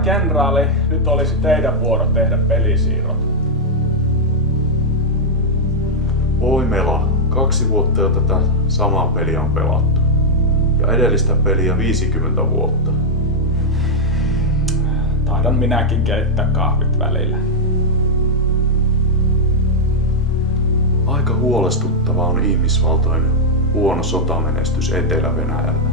kenraali, nyt olisi teidän vuoro tehdä pelisiirrot. Oi Mela, 2 vuotta jo tätä samaa peliä on pelattu. Ja edellistä peliä 50 vuotta. Taidan minäkin keittää kahvit välillä. Aika huolestuttava on ihmisvaltoinen huono sotamenestys Etelä-Venäjällä.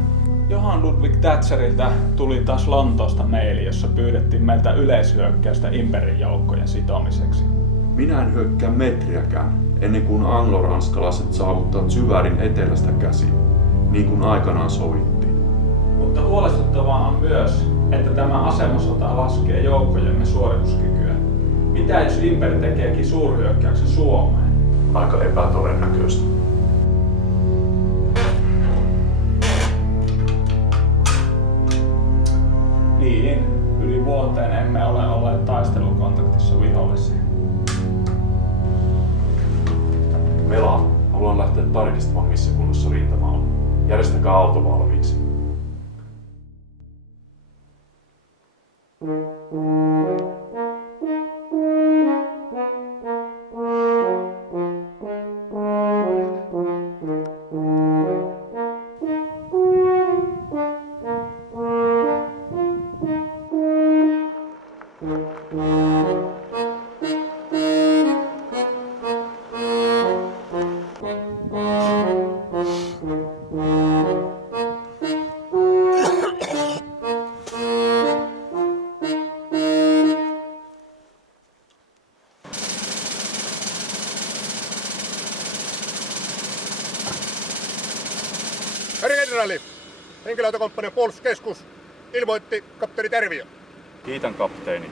Johan Ludwig Thatcheriltä tuli taas Lontoosta maili, jossa pyydettiin meiltä yleishyökkäystä Imperin joukkojen sitomiseksi. Minä en hyökkää metriäkään, ennen kuin angloranskalaiset saavuttavat Syvärin etelästä käsin, niin kuin aikanaan sovittiin. Mutta huolestuttavaa on myös, että tämä asemasota laskee joukkojemme suorituskykyä. Mitä jos Imperi tekeekin suurhyökkäyksen Suomeen? Aika epätodennäköistä. Niin, yli vuoteen emme ole olleet taistelukontaktissa vihollisiin. Mela, haluan lähteä tarkistamaan, missä kunnossa rintama on. Järjestäkää auto valmiiksi. Herra kenraali, henkilöautokomppanian puolustuskeskus ilmoitti kapteeni Tervio. Kiitän kapteeni.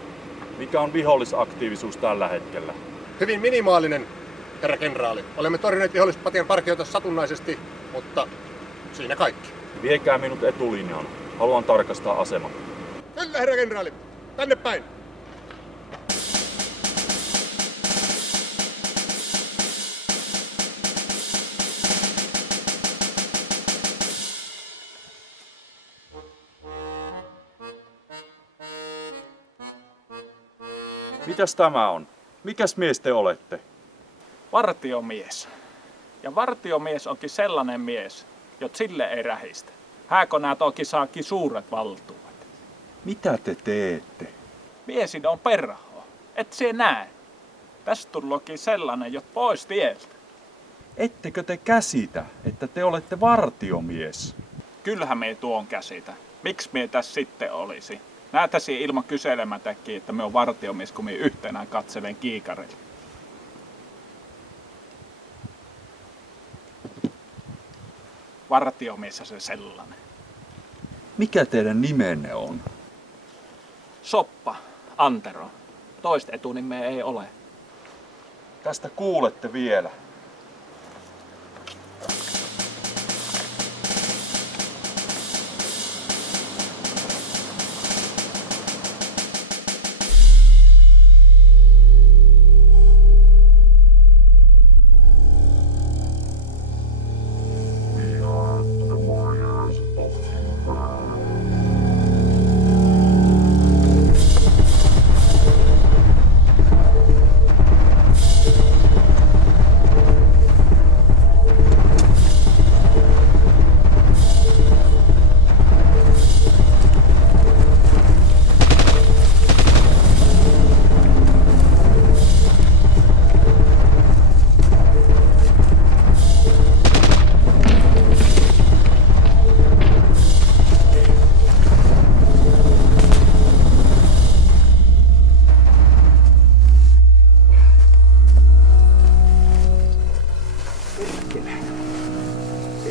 Mikä on vihollisaktiivisuus tällä hetkellä? Hyvin minimaalinen, herra kenraali. Olemme torjuneet vihollispatjan partioita satunnaisesti, mutta siinä kaikki. Viekää minut etulinjaan. Haluan tarkastaa aseman. Kyllä, herra kenraali. Tänne päin. Mitäs tämä on? Mikäs mies te olette? Vartiomies. Ja vartiomies onkin sellainen mies, jot sille ei rähistä. Hääkö nää toki saakin suuret valtuudet. Mitä te teette? Miesin on perho. Et se näe. Tästä tulokin sellainen, jot pois tieltä. Ettekö te käsitä, että te olette vartiomies? Kyllähän me tuon käsitä. Miksi me tässä sitten olisi? Näytäisi ilman kyselemätäkin, että me on vartiomies, kun me yhtenään katselen kiikarille. Vartiomies se sellainen. Mikä teidän nimenne on? Soppa, Antero. Toista etunimeä ei ole. Tästä kuulette vielä.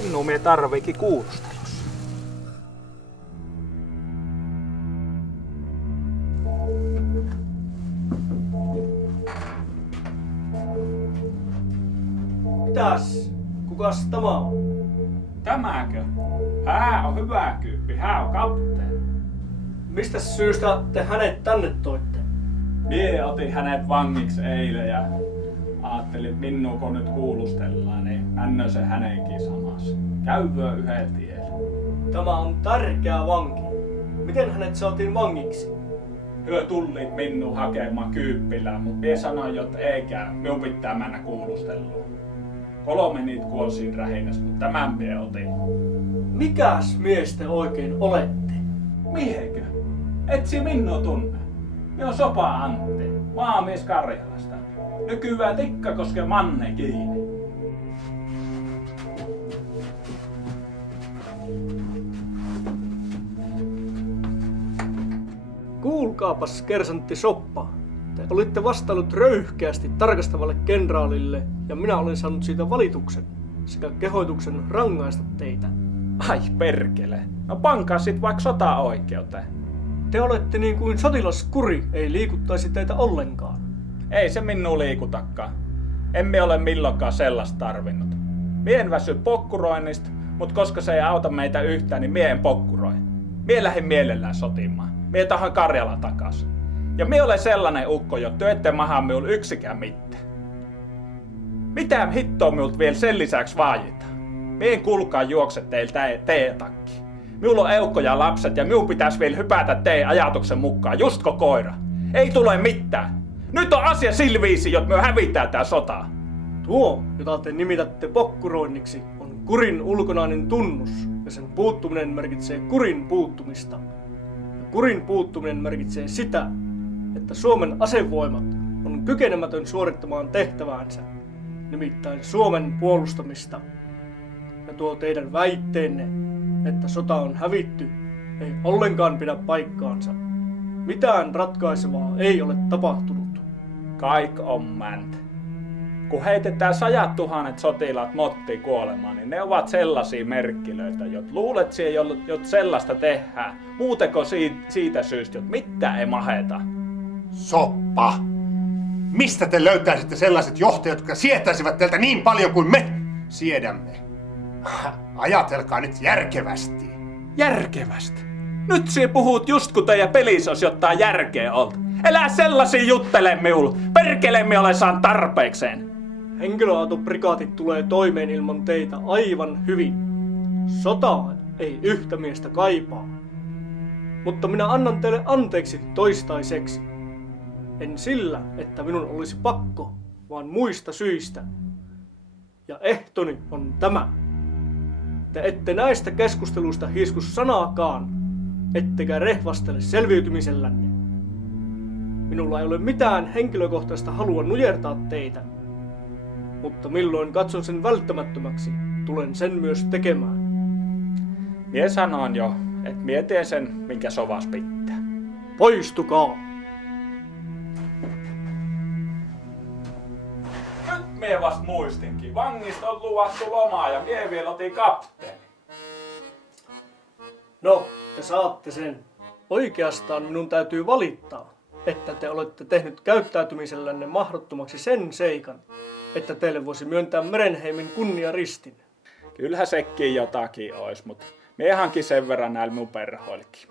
Sinun me tarviikin kuulustelussa. Mitäs? Kukas tämä on? Tämäkö? Hää on hyvä kyyppi, hää on kapteeni. Mistä syystä te hänet tänne toitte? Mie otin hänet vangiksi eilen ja ajattelin, että minua kun nyt kuulustellaan, niin männö se hänenkin samassa. Käyvöö yhdellä tiellä. Tämä on tärkeä vanki. Miten hänet saatiin vangiksi? Hyö tullit minun hakemaan Kyyppilään, mutta mie sanoin, että eikä, minun pitää mennä kuulusteluun. 3 niitä kuoli siinä rähinässä, mutta tämän mie otin. Mikäs mies te oikein olette? Miehekö? Etsi minua tunne. Mie on Sopa Antti, maamies Karjalasta. Nykyään Tikkakosken Manne kiinni. Kuulkaapas, kersantti Soppa. Te olitte vastaillut röyhkeästi tarkastavalle kenraalille ja minä olen saanut siitä valituksen sekä kehoituksen rangaista teitä. Ai perkele. No pankaa sit vaikka sotaoikeuteen. Te olette niin kuin sotilaskuri, ei liikuttaisi teitä ollenkaan. Ei se minua liikutakaan. Emme ole milloinkaan sellaista tarvinnut. Mie en väsy pokkuroinnista, mut koska se ei auta meitä yhtään, niin mie en pokkuroi. Mie lähdin mielellään sotimaan. Mie tahan Karjala takas. Ja mie olen sellainen ukko, jo ette maha miul yksikään mitään. Mitä hittoa miult vielä sen lisäksi vaajita? Mie en kuulkaan juokse teiltä takki. Minulla on eukko ja lapset ja minun pitäisi vielä hypätä teidän ajatuksen mukaan, justko koira. Ei tule mitään. Nyt on asia silviisi, jotta me hävitään tää sota. Tuo, jota te nimitätte pokkuroinniksi, on kurin ulkonainen tunnus ja sen puuttuminen merkitsee kurin puuttumista. Ja kurin puuttuminen merkitsee sitä, että Suomen asevoimat on kykenemätön suorittamaan tehtäväänsä, nimittäin Suomen puolustamista. Ja tuo teidän väitteenne, että sota on hävitty, ei ollenkaan pidä paikkaansa. Mitään ratkaisevaa ei ole tapahtunut. Kaik on mäntä. Kun heitetään 100 000 sotilaat mottiin kuolemaan, niin ne ovat sellaisia merkkilöitä, jot luulet siihen, jot sellaista tehdään. Muuteko siitä syystä, jot mitään ei maheta. Soppa! Mistä te löytäisitte sellaiset johtajat, jotka sietäisivät teiltä niin paljon kuin me siedämme? Ajatelkaa nyt järkevästi. Järkevästi? Nyt sinä puhut just kun teidän pelissä olisi jotain järkeä olta. Elää sellaisia juttele miul. Perkele mi olen saanut tarpeekseen. Henkilöautoprikaatit tulee toimeen ilman teitä aivan hyvin. Sotaa ei yhtä miestä kaipaa. Mutta minä annan teille anteeksi toistaiseksi. En sillä, että minun olisi pakko, vaan muista syistä. Ja ehtoni on tämä. Te ette näistä keskusteluista hiisku sanaakaan, ettekä rehvastele selviytymisellänne. Minulla ei ole mitään henkilökohtaista halua nujertaa teitä, mutta milloin katson sen välttämättömäksi, tulen sen myös tekemään. Mie sanoin jo, että mie teen sen, minkä sovas pitää. Poistukaa! Nyt mie vast muistinkin. Vangista on luvattu lomaa ja mie vielä otin kapteeni. No, te saatte sen. Oikeastaan minun täytyy valittaa, että te olette tehnyt käyttäytymisellänne mahdottomaksi sen seikan, että teille voisi myöntää Merenheimin kunniaristin. Kyllähän sekin jotakin ois, mut mie hankin sen verran näillä mun perhoillekin.